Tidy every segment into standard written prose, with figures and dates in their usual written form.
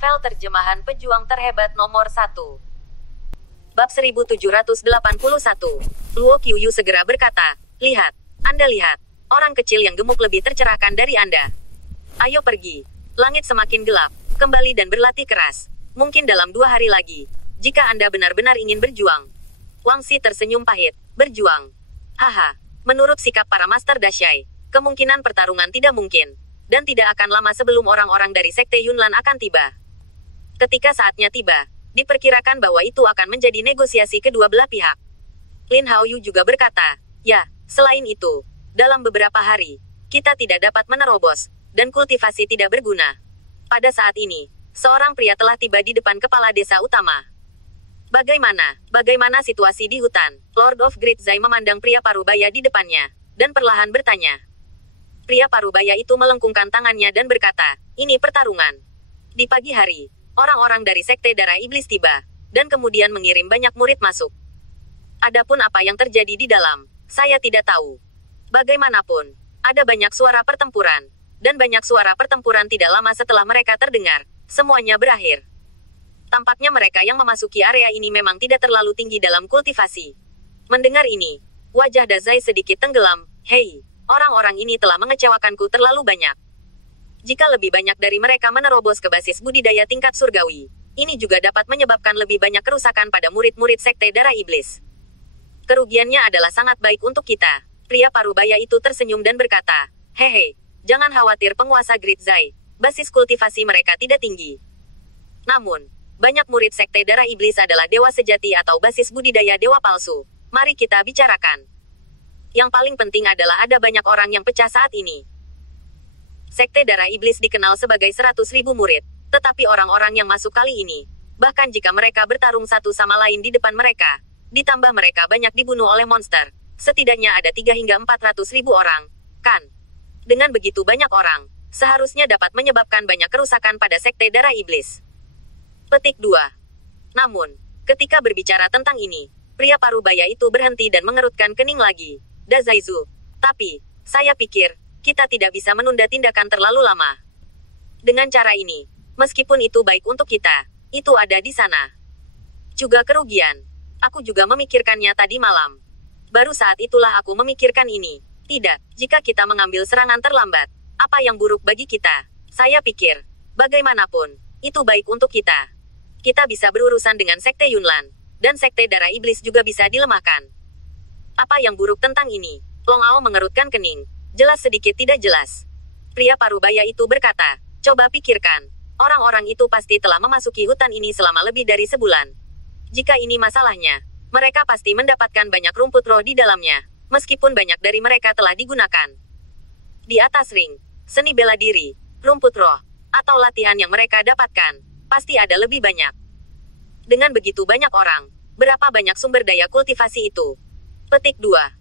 Novel terjemahan pejuang terhebat nomor 1. Bab 1781. Luo Qiuyu segera berkata, "Lihat, Anda lihat. Orang kecil yang gemuk lebih tercerahkan dari Anda. Ayo pergi. Langit semakin gelap. Kembali dan berlatih keras. Mungkin dalam 2 hari lagi. Jika Anda benar-benar ingin berjuang." Wang Xi tersenyum pahit. Berjuang. Haha. Menurut sikap para Master Dasyai, kemungkinan pertarungan tidak mungkin. Dan tidak akan lama sebelum orang-orang dari Sekte Yunlan akan tiba. Ketika saatnya tiba, diperkirakan bahwa itu akan menjadi negosiasi kedua belah pihak. Lin Haoyu juga berkata, "Ya, selain itu, dalam beberapa hari, kita tidak dapat menerobos, dan kultivasi tidak berguna." Pada saat ini, seorang pria telah tiba di depan kepala desa utama. Bagaimana situasi di hutan?" Lord of Great Zai memandang pria parubaya di depannya, dan perlahan bertanya. Pria parubaya itu melengkungkan tangannya dan berkata, "Ini pertarungan." Di pagi hari, orang-orang dari Sekte Darah Iblis tiba, dan kemudian mengirim banyak murid masuk. Adapun apa yang terjadi di dalam, saya tidak tahu. Bagaimanapun, ada banyak suara pertempuran, dan banyak suara pertempuran tidak lama setelah mereka terdengar, semuanya berakhir. Tampaknya mereka yang memasuki area ini memang tidak terlalu tinggi dalam kultivasi. Mendengar ini, wajah Dazai sedikit tenggelam. "Hei, orang-orang ini telah mengecewakanku terlalu banyak. Jika lebih banyak dari mereka menerobos ke basis budidaya tingkat surgawi, ini juga dapat menyebabkan lebih banyak kerusakan pada murid-murid Sekte Darah Iblis. Kerugiannya adalah sangat baik untuk kita." Pria parubaya itu tersenyum dan berkata, "Hehe, jangan khawatir penguasa Great Zai, basis kultivasi mereka tidak tinggi. Namun, banyak murid Sekte Darah Iblis adalah dewa sejati atau basis budidaya dewa palsu. Mari kita bicarakan. Yang paling penting adalah ada banyak orang yang pecah saat ini." Sekte Darah Iblis dikenal sebagai 100.000 murid, tetapi orang-orang yang masuk kali ini, bahkan jika mereka bertarung satu sama lain di depan mereka, ditambah mereka banyak dibunuh oleh monster, setidaknya ada 3 hingga 400.000 orang, kan? Dengan begitu banyak orang, seharusnya dapat menyebabkan banyak kerusakan pada Sekte Darah Iblis. Petik 2. Namun, ketika berbicara tentang ini, pria parubaya itu berhenti dan mengerutkan kening lagi. "Dazaizu, tapi, saya pikir, kita tidak bisa menunda tindakan terlalu lama. Dengan cara ini, meskipun itu baik untuk kita, itu ada di sana juga kerugian. Aku juga memikirkannya tadi malam. Baru saat itulah aku memikirkan ini. Tidak, jika kita mengambil serangan terlambat, apa yang buruk bagi kita? Saya pikir, bagaimanapun, itu baik untuk kita. Kita bisa berurusan dengan Sekte Yunlan, dan Sekte Darah Iblis juga bisa dilemahkan. Apa yang buruk tentang ini?" Long Ao mengerutkan kening. Jelas sedikit tidak jelas. Pria parubaya itu berkata, "Coba pikirkan. Orang-orang itu pasti telah memasuki hutan ini selama lebih dari sebulan. Jika ini masalahnya, mereka pasti mendapatkan banyak rumput roh di dalamnya, meskipun banyak dari mereka telah digunakan. Di atas ring, seni bela diri, rumput roh, atau latihan yang mereka dapatkan, pasti ada lebih banyak. Dengan begitu banyak orang, berapa banyak sumber daya kultivasi itu?" Petik 2.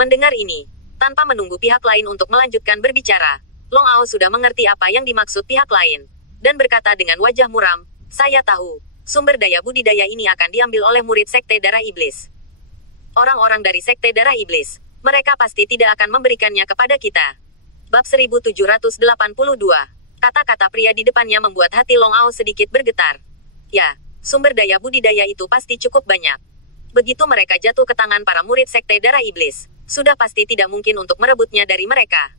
Mendengar ini, tanpa menunggu pihak lain untuk melanjutkan berbicara, Long Ao sudah mengerti apa yang dimaksud pihak lain, dan berkata dengan wajah muram, "Saya tahu, sumber daya budidaya ini akan diambil oleh murid Sekte Darah Iblis. Orang-orang dari Sekte Darah Iblis, mereka pasti tidak akan memberikannya kepada kita." Bab 1782. Kata-kata pria di depannya membuat hati Long Ao sedikit bergetar. Ya, sumber daya budidaya itu pasti cukup banyak. Begitu mereka jatuh ke tangan para murid Sekte Darah Iblis, sudah pasti tidak mungkin untuk merebutnya dari mereka.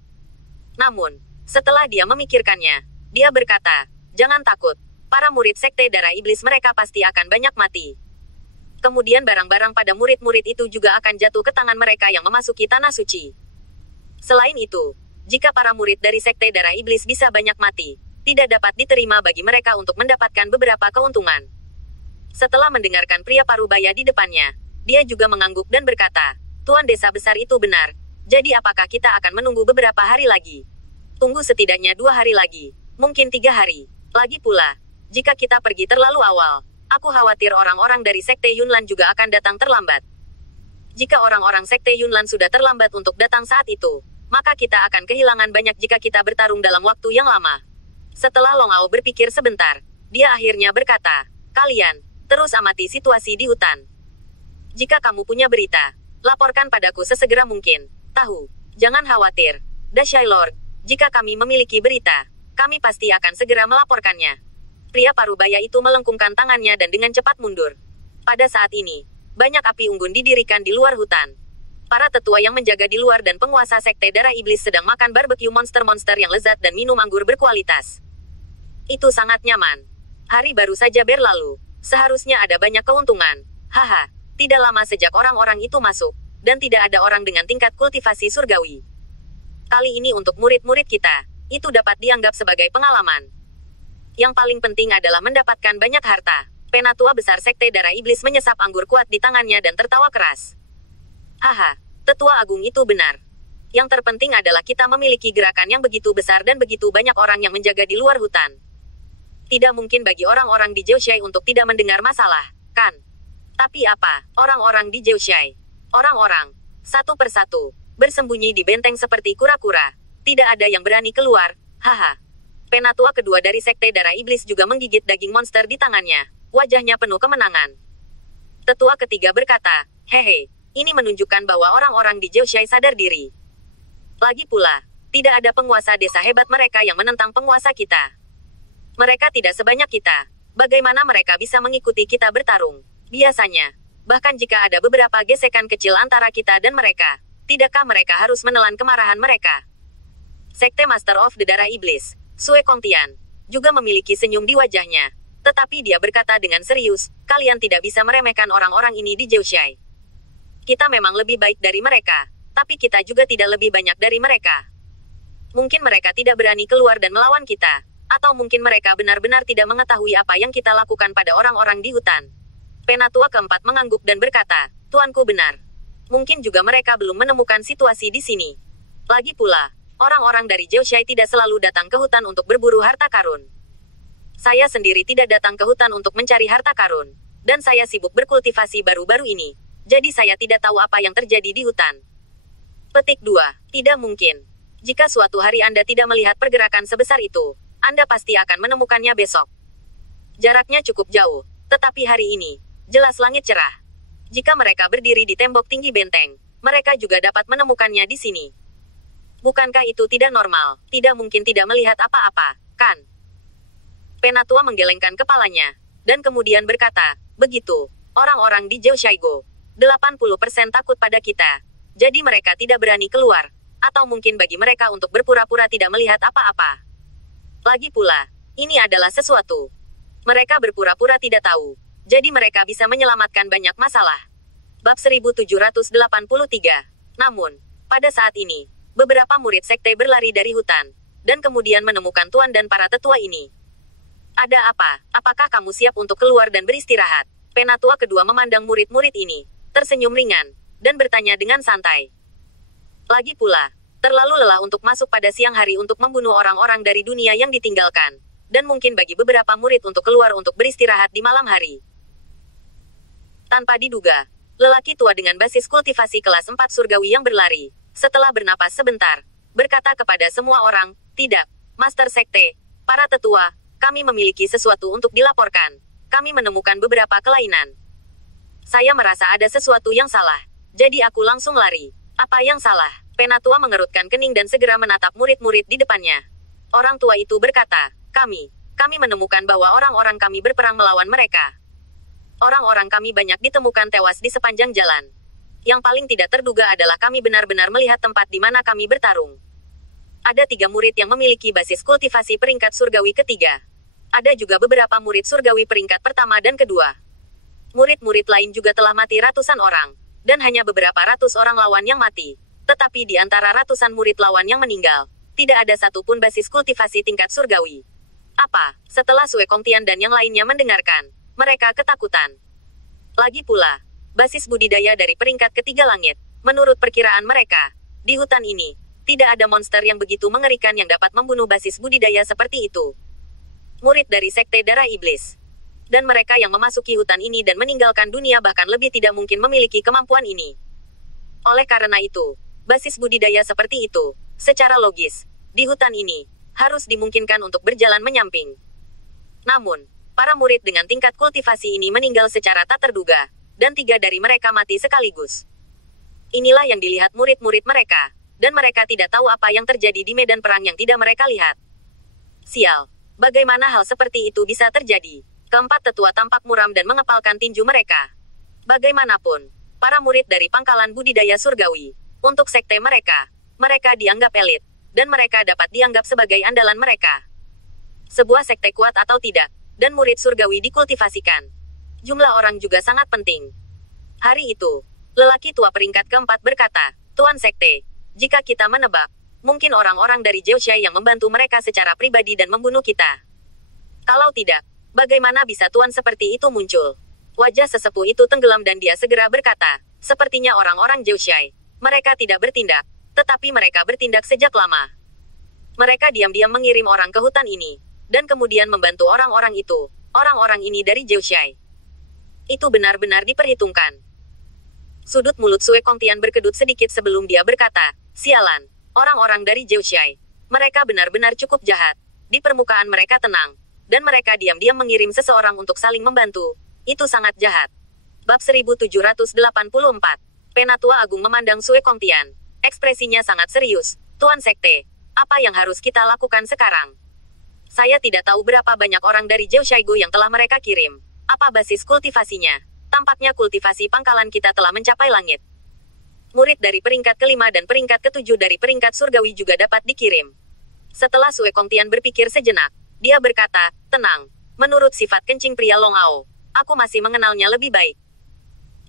Namun, setelah dia memikirkannya, dia berkata, "Jangan takut, para murid Sekte Darah Iblis mereka pasti akan banyak mati. Kemudian barang-barang pada murid-murid itu juga akan jatuh ke tangan mereka yang memasuki Tanah Suci. Selain itu, jika para murid dari Sekte Darah Iblis bisa banyak mati, tidak dapat diterima bagi mereka untuk mendapatkan beberapa keuntungan." Setelah mendengarkan pria parubaya di depannya, dia juga mengangguk dan berkata, "Tuan desa besar itu benar. Jadi apakah kita akan menunggu beberapa hari lagi? Tunggu setidaknya 2 hari lagi, mungkin 3 hari. Lagi pula, jika kita pergi terlalu awal, aku khawatir orang-orang dari Sekte Yunlan juga akan datang terlambat. Jika orang-orang Sekte Yunlan sudah terlambat untuk datang saat itu, maka kita akan kehilangan banyak jika kita bertarung dalam waktu yang lama." Setelah Long Ao berpikir sebentar, dia akhirnya berkata, "Kalian terus amati situasi di hutan. Jika kamu punya berita, laporkan padaku sesegera mungkin. Tahu, jangan khawatir, Dasyai Lord, jika kami memiliki berita, kami pasti akan segera melaporkannya." Pria parubaya itu melengkungkan tangannya dan dengan cepat mundur. Pada saat ini, banyak api unggun didirikan di luar hutan. Para tetua yang menjaga di luar dan penguasa sekte darah iblis sedang makan barbeque monster-monster yang lezat dan minum anggur berkualitas. Itu sangat nyaman. Hari baru saja berlalu. Seharusnya ada banyak keuntungan. Haha, tidak lama sejak orang-orang itu masuk, dan tidak ada orang dengan tingkat kultivasi surgawi. Kali ini untuk murid-murid kita, itu dapat dianggap sebagai pengalaman. Yang paling penting adalah mendapatkan banyak harta. Penatua besar sekte darah iblis menyesap anggur kuat di tangannya dan tertawa keras. Haha, tetua agung itu benar. Yang terpenting adalah kita memiliki gerakan yang begitu besar dan begitu banyak orang yang menjaga di luar hutan. Tidak mungkin bagi orang-orang di Zhouxai untuk tidak mendengar masalah, kan? Tapi apa, orang-orang di Zhouxai? Orang-orang, satu persatu, bersembunyi di benteng seperti kura-kura. Tidak ada yang berani keluar, haha. Penatua kedua dari sekte darah iblis juga menggigit daging monster di tangannya. Wajahnya penuh kemenangan. Tetua ketiga berkata, hehe, ini menunjukkan bahwa orang-orang di Zhouxai sadar diri. Lagi pula, tidak ada penguasa desa hebat mereka yang menentang penguasa kita. Mereka tidak sebanyak kita. Bagaimana mereka bisa mengikuti kita bertarung? Biasanya, bahkan jika ada beberapa gesekan kecil antara kita dan mereka, tidakkah mereka harus menelan kemarahan mereka? Sekte Master of the Darah Iblis, Sue Kongtian, juga memiliki senyum di wajahnya. Tetapi dia berkata dengan serius, kalian tidak bisa meremehkan orang-orang ini di Zhouxai. Kita memang lebih baik dari mereka, tapi kita juga tidak lebih banyak dari mereka. Mungkin mereka tidak berani keluar dan melawan kita, atau mungkin mereka benar-benar tidak mengetahui apa yang kita lakukan pada orang-orang di hutan. Penatua keempat mengangguk dan berkata, tuanku benar. Mungkin juga mereka belum menemukan situasi di sini. Lagi pula, orang-orang dari Zhouxai tidak selalu datang ke hutan untuk berburu harta karun. Saya sendiri tidak datang ke hutan untuk mencari harta karun, dan saya sibuk berkultivasi baru-baru ini, jadi saya tidak tahu apa yang terjadi di hutan. Petik 2. Tidak mungkin. Jika suatu hari Anda tidak melihat pergerakan sebesar itu, Anda pasti akan menemukannya besok. Jaraknya cukup jauh, tetapi hari ini, jelas langit cerah. Jika mereka berdiri di tembok tinggi benteng, mereka juga dapat menemukannya di sini. Bukankah itu tidak normal? Tidak mungkin tidak melihat apa-apa, kan? Penatua menggelengkan kepalanya, dan kemudian berkata, begitu, orang-orang di Zhouxaigo, 80% takut pada kita, jadi mereka tidak berani keluar, atau mungkin bagi mereka untuk berpura-pura tidak melihat apa-apa. Lagi pula, ini adalah sesuatu. Mereka berpura-pura tidak tahu, jadi mereka bisa menyelamatkan banyak masalah. Bab 1783. Namun, pada saat ini, beberapa murid sekte berlari dari hutan, dan kemudian menemukan tuan dan para tetua ini. Ada apa? Apakah kamu siap untuk keluar dan beristirahat? Penatua kedua memandang murid-murid ini, tersenyum ringan, dan bertanya dengan santai. Lagi pula, terlalu lelah untuk masuk pada siang hari untuk membunuh orang-orang dari dunia yang ditinggalkan, dan mungkin bagi beberapa murid untuk keluar untuk beristirahat di malam hari. Tanpa diduga, lelaki tua dengan basis kultivasi kelas 4 surgawi yang berlari, setelah bernapas sebentar, berkata kepada semua orang, tidak, Master Sekte, para tetua, kami memiliki sesuatu untuk dilaporkan. Kami menemukan beberapa kelainan. Saya merasa ada sesuatu yang salah, jadi aku langsung lari. Apa yang salah? Penatua mengerutkan kening dan segera menatap murid-murid di depannya. Orang tua itu berkata, kami menemukan bahwa orang-orang kami berperang melawan mereka. Orang-orang kami banyak ditemukan tewas di sepanjang jalan. Yang paling tidak terduga adalah kami benar-benar melihat tempat di mana kami bertarung. Ada 3 murid yang memiliki basis kultivasi peringkat surgawi ketiga. Ada juga beberapa murid surgawi peringkat pertama dan kedua. Murid-murid lain juga telah mati ratusan orang, dan hanya beberapa ratus orang lawan yang mati. Tetapi di antara ratusan murid lawan yang meninggal, tidak ada satupun basis kultivasi tingkat surgawi. Apa? Setelah Sue Kongtian dan yang lainnya mendengarkan, mereka ketakutan. Lagi pula, basis budidaya dari peringkat ketiga langit, menurut perkiraan mereka, di hutan ini, tidak ada monster yang begitu mengerikan yang dapat membunuh basis budidaya seperti itu. Murid dari Sekte Darah Iblis. Dan mereka yang memasuki hutan ini dan meninggalkan dunia bahkan lebih tidak mungkin memiliki kemampuan ini. Oleh karena itu, basis budidaya seperti itu, secara logis, di hutan ini, harus dimungkinkan untuk berjalan menyamping. Namun, para murid dengan tingkat kultivasi ini meninggal secara tak terduga, dan 3 dari mereka mati sekaligus. Inilah yang dilihat murid-murid mereka, dan mereka tidak tahu apa yang terjadi di medan perang yang tidak mereka lihat. Sial. Bagaimana hal seperti itu bisa terjadi? Keempat tetua tampak muram dan mengepalkan tinju mereka. Bagaimanapun, para murid dari pangkalan budidaya surgawi, untuk sekte mereka, mereka dianggap elit, dan mereka dapat dianggap sebagai andalan mereka. Sebuah sekte kuat atau tidak, dan murid surgawi dikultivasikan. Jumlah orang juga sangat penting. Hari itu, lelaki tua peringkat keempat berkata, Tuan Sekte, jika kita menebak, mungkin orang-orang dari Zhouxia yang membantu mereka secara pribadi dan membunuh kita. Kalau tidak, bagaimana bisa Tuan seperti itu muncul? Wajah sesepuh itu tenggelam dan dia segera berkata, sepertinya orang-orang Zhouxia, mereka tidak bertindak, tetapi mereka bertindak sejak lama. Mereka diam-diam mengirim orang ke hutan ini, dan kemudian membantu orang-orang itu, orang-orang ini dari Zhouxia. Itu benar-benar diperhitungkan. Sudut mulut Sue Kongtian berkedut sedikit sebelum dia berkata, sialan. Orang-orang dari Zhouxia, mereka benar-benar cukup jahat. Di permukaan mereka tenang, dan mereka diam-diam mengirim seseorang untuk saling membantu. Itu sangat jahat. Bab 1784. Penatua Agung memandang Sue Kongtian. Ekspresinya sangat serius. Tuan Sekte, apa yang harus kita lakukan sekarang? Saya tidak tahu berapa banyak orang dari Zhouxiago yang telah mereka kirim. Apa basis kultivasinya? Tampaknya kultivasi pangkalan kita telah mencapai langit. Murid dari peringkat kelima dan peringkat ketujuh dari peringkat surgawi juga dapat dikirim. Setelah Sue Kongtian berpikir sejenak, dia berkata, tenang, menurut sifat kencing pria Long Ao, aku masih mengenalnya lebih baik.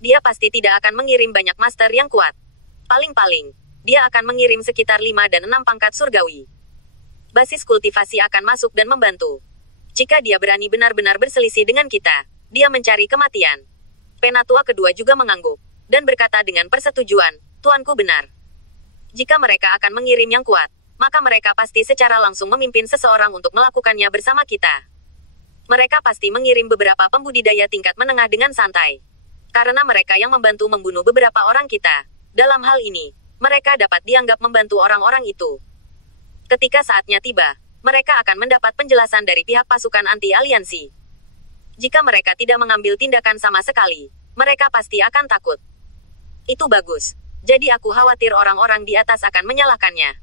Dia pasti tidak akan mengirim banyak master yang kuat. Paling-paling, dia akan mengirim sekitar 5 dan 6 pangkat surgawi. Basis kultivasi akan masuk dan membantu. Jika dia berani benar-benar berselisih dengan kita, dia mencari kematian. Penatua kedua juga mengangguk dan berkata dengan persetujuan, Tuanku benar. Jika mereka akan mengirim yang kuat, maka mereka pasti secara langsung memimpin seseorang untuk melakukannya bersama kita. Mereka pasti mengirim beberapa pembudidaya tingkat menengah dengan santai. Karena mereka yang membantu membunuh beberapa orang kita. Dalam hal ini, mereka dapat dianggap membantu orang-orang itu. Ketika saatnya tiba, mereka akan mendapat penjelasan dari pihak pasukan anti-aliansi. Jika mereka tidak mengambil tindakan sama sekali, mereka pasti akan takut. Itu bagus. Jadi aku khawatir orang-orang di atas akan menyalahkannya.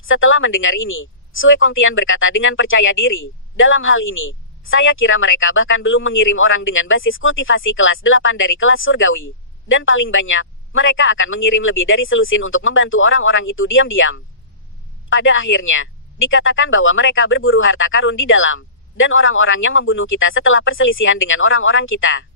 Setelah mendengar ini, Sue Kongtian berkata dengan percaya diri, dalam hal ini, saya kira mereka bahkan belum mengirim orang dengan basis kultivasi kelas 8 dari kelas surgawi. Dan paling banyak, mereka akan mengirim lebih dari selusin untuk membantu orang-orang itu diam-diam. Pada akhirnya, dikatakan bahwa mereka berburu harta karun di dalam, dan orang-orang yang membunuh kita setelah perselisihan dengan orang-orang kita.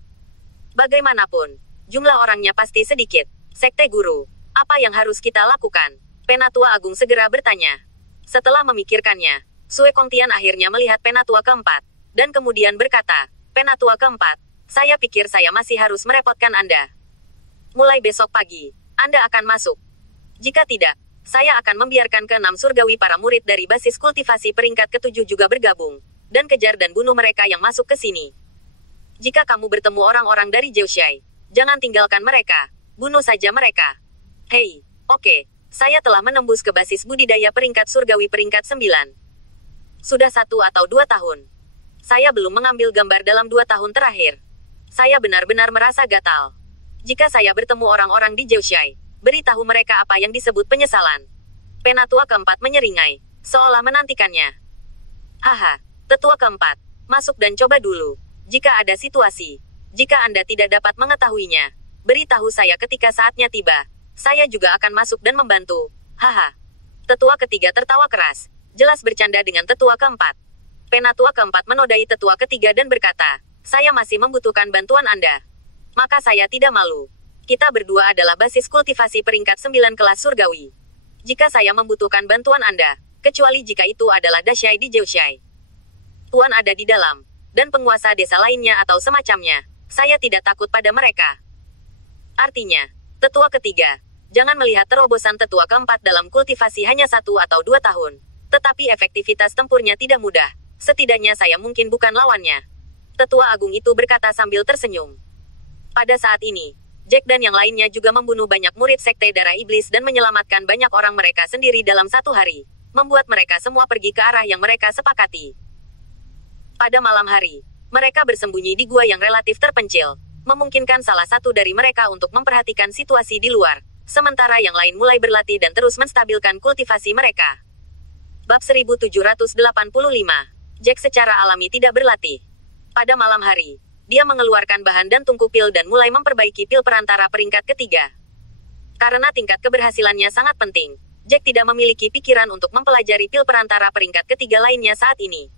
Bagaimanapun, jumlah orangnya pasti sedikit. Sekte Guru, apa yang harus kita lakukan? Penatua Agung segera bertanya. Setelah memikirkannya, Sue Kongtian akhirnya melihat Penatua keempat, dan kemudian berkata, Penatua keempat, saya pikir saya masih harus merepotkan Anda. Mulai besok pagi, Anda akan masuk. Jika tidak, saya akan membiarkan ke-6 surgawi para murid dari basis kultivasi peringkat ke-7 juga bergabung, dan kejar dan bunuh mereka yang masuk ke sini. Jika kamu bertemu orang-orang dari Zhouxia, jangan tinggalkan mereka. Bunuh saja mereka. Hei, oke. Saya telah menembus ke basis budidaya peringkat surgawi peringkat 9. Sudah 1 atau 2 tahun. Saya belum mengambil gambar dalam 2 tahun terakhir. Saya benar-benar merasa gatal. Jika saya bertemu orang-orang di Zhouxia, beritahu mereka apa yang disebut penyesalan. Penatua keempat menyeringai, seolah menantikannya. Haha, tetua keempat, masuk dan coba dulu. Jika ada situasi, jika Anda tidak dapat mengetahuinya, beritahu saya ketika saatnya tiba. Saya juga akan masuk dan membantu. Haha. Tetua ketiga tertawa keras, jelas bercanda dengan tetua keempat. Penatua keempat menodai tetua ketiga dan berkata, saya masih membutuhkan bantuan Anda. Maka saya tidak malu. Kita berdua adalah basis kultivasi peringkat 9 kelas surgawi. Jika saya membutuhkan bantuan Anda, kecuali jika itu adalah Dasyai di Zhouxia. Tuan ada di dalam. Dan penguasa desa lainnya atau semacamnya, saya tidak takut pada mereka. Artinya, tetua ketiga, jangan melihat terobosan tetua keempat dalam kultivasi hanya 1 atau 2 tahun. Tetapi efektivitas tempurnya tidak mudah, setidaknya saya mungkin bukan lawannya. Tetua agung itu berkata sambil tersenyum. Pada saat ini, Jack dan yang lainnya juga membunuh banyak murid sekte darah iblis dan menyelamatkan banyak orang mereka sendiri dalam 1 hari, membuat mereka semua pergi ke arah yang mereka sepakati. Pada malam hari, mereka bersembunyi di gua yang relatif terpencil, memungkinkan salah satu dari mereka untuk memperhatikan situasi di luar, sementara yang lain mulai berlatih dan terus menstabilkan kultivasi mereka. Bab 1785. Jack secara alami tidak berlatih. Pada malam hari, dia mengeluarkan bahan dan tungku pil dan mulai memperbaiki pil perantara peringkat ketiga. Karena tingkat keberhasilannya sangat penting, Jack tidak memiliki pikiran untuk mempelajari pil perantara peringkat ketiga lainnya saat ini.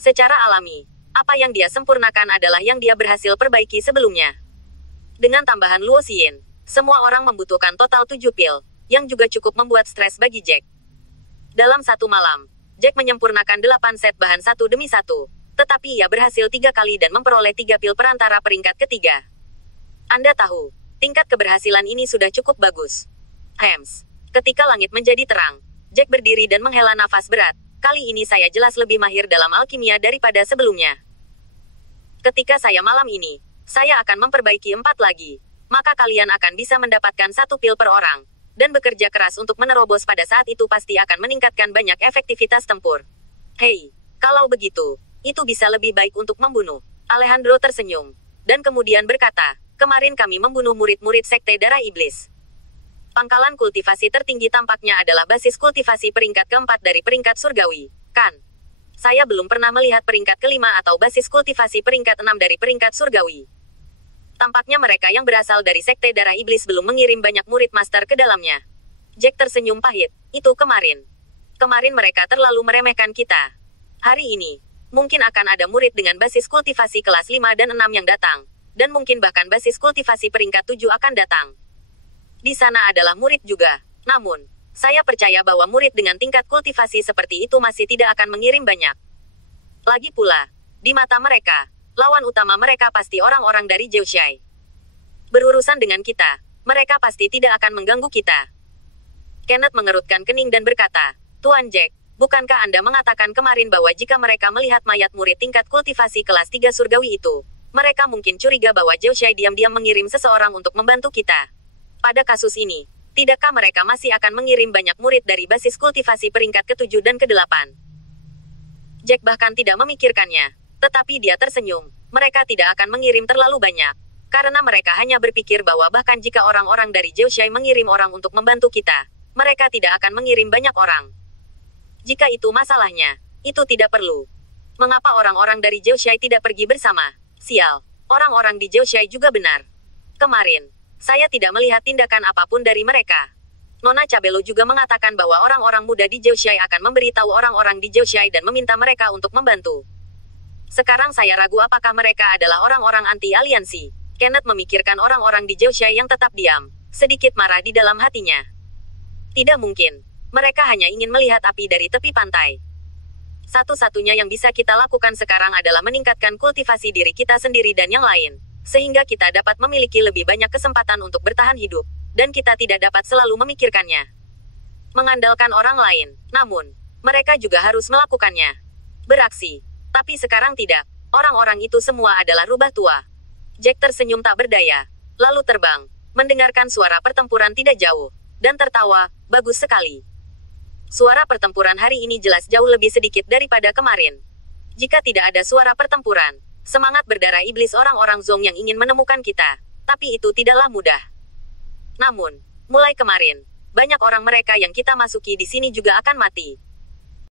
Secara alami, apa yang dia sempurnakan adalah yang dia berhasil perbaiki sebelumnya. Dengan tambahan Luoxian, semua orang membutuhkan total 7 pil, yang juga cukup membuat stres bagi Jack. Dalam satu malam, Jack menyempurnakan 8 set bahan satu demi satu, tetapi ia berhasil 3 kali dan memperoleh 3 pil perantara peringkat ketiga. Anda tahu, tingkat keberhasilan ini sudah cukup bagus. Ketika langit menjadi terang, Jack berdiri dan menghela nafas berat. Kali ini saya jelas lebih mahir dalam alkimia daripada sebelumnya. Ketika saya malam ini, saya akan memperbaiki 4 lagi, maka kalian akan bisa mendapatkan 1 pil per orang. Dan bekerja keras untuk menerobos pada saat itu pasti akan meningkatkan banyak efektivitas tempur. Hei, kalau begitu, itu bisa lebih baik untuk membunuh. Alejandro tersenyum, dan kemudian berkata, kemarin kami membunuh murid-murid Sekte Darah Iblis. Pangkalan kultivasi tertinggi tampaknya adalah basis kultivasi peringkat keempat dari peringkat surgawi, kan? Saya belum pernah melihat peringkat kelima atau basis kultivasi peringkat 6 dari peringkat surgawi. Tampaknya mereka yang berasal dari Sekte Darah Iblis belum mengirim banyak murid master ke dalamnya. Jack tersenyum pahit. Itu kemarin. Kemarin mereka terlalu meremehkan kita. Hari ini, mungkin akan ada murid dengan basis kultivasi kelas 5 dan 6 yang datang. Dan mungkin bahkan basis kultivasi peringkat 7 akan datang. Di sana adalah murid juga. Namun, saya percaya bahwa murid dengan tingkat kultivasi seperti itu masih tidak akan mengirim banyak. Lagi pula, di mata mereka, lawan utama mereka pasti orang-orang dari Zhouxai. Berurusan dengan kita, mereka pasti tidak akan mengganggu kita. Kenneth mengerutkan kening dan berkata, Tuan Jack, bukankah Anda mengatakan kemarin bahwa jika mereka melihat mayat murid tingkat kultivasi kelas 3 surgawi itu, mereka mungkin curiga bahwa Zhouxai diam-diam mengirim seseorang untuk membantu kita? Pada kasus ini, tidakkah mereka masih akan mengirim banyak murid dari basis kultivasi peringkat ke-7 dan ke-8? Jack bahkan tidak memikirkannya. Tetapi dia tersenyum, mereka tidak akan mengirim terlalu banyak. Karena mereka hanya berpikir bahwa bahkan jika orang-orang dari Zhouxai mengirim orang untuk membantu kita, mereka tidak akan mengirim banyak orang. Jika itu masalahnya, itu tidak perlu. Mengapa orang-orang dari Zhouxai tidak pergi bersama? Sial, orang-orang di Zhouxai juga benar. Kemarin, saya tidak melihat tindakan apapun dari mereka. Nona Cabello juga mengatakan bahwa orang-orang muda di Zhouxai akan memberitahu orang-orang di Zhouxai dan meminta mereka untuk membantu. Sekarang saya ragu apakah mereka adalah orang-orang anti-aliansi. Kenneth memikirkan orang-orang di Zhouxai yang tetap diam, sedikit marah di dalam hatinya. Tidak mungkin. Mereka hanya ingin melihat api dari tepi pantai. Satu-satunya yang bisa kita lakukan sekarang adalah meningkatkan kultivasi diri kita sendiri dan yang lain, sehingga kita dapat memiliki lebih banyak kesempatan untuk bertahan hidup, dan kita tidak dapat selalu memikirkannya. Mengandalkan orang lain, namun, mereka juga harus melakukannya. Beraksi. Tapi sekarang tidak. Orang-orang itu semua adalah rubah tua. Jack tersenyum tak berdaya, lalu terbang, mendengarkan suara pertempuran tidak jauh, dan tertawa, bagus sekali. Suara pertempuran hari ini jelas jauh lebih sedikit daripada kemarin. Jika tidak ada suara pertempuran, semangat berdarah iblis orang-orang Zong yang ingin menemukan kita, tapi itu tidaklah mudah. Namun, mulai kemarin, banyak orang mereka yang kita masuki di sini juga akan mati.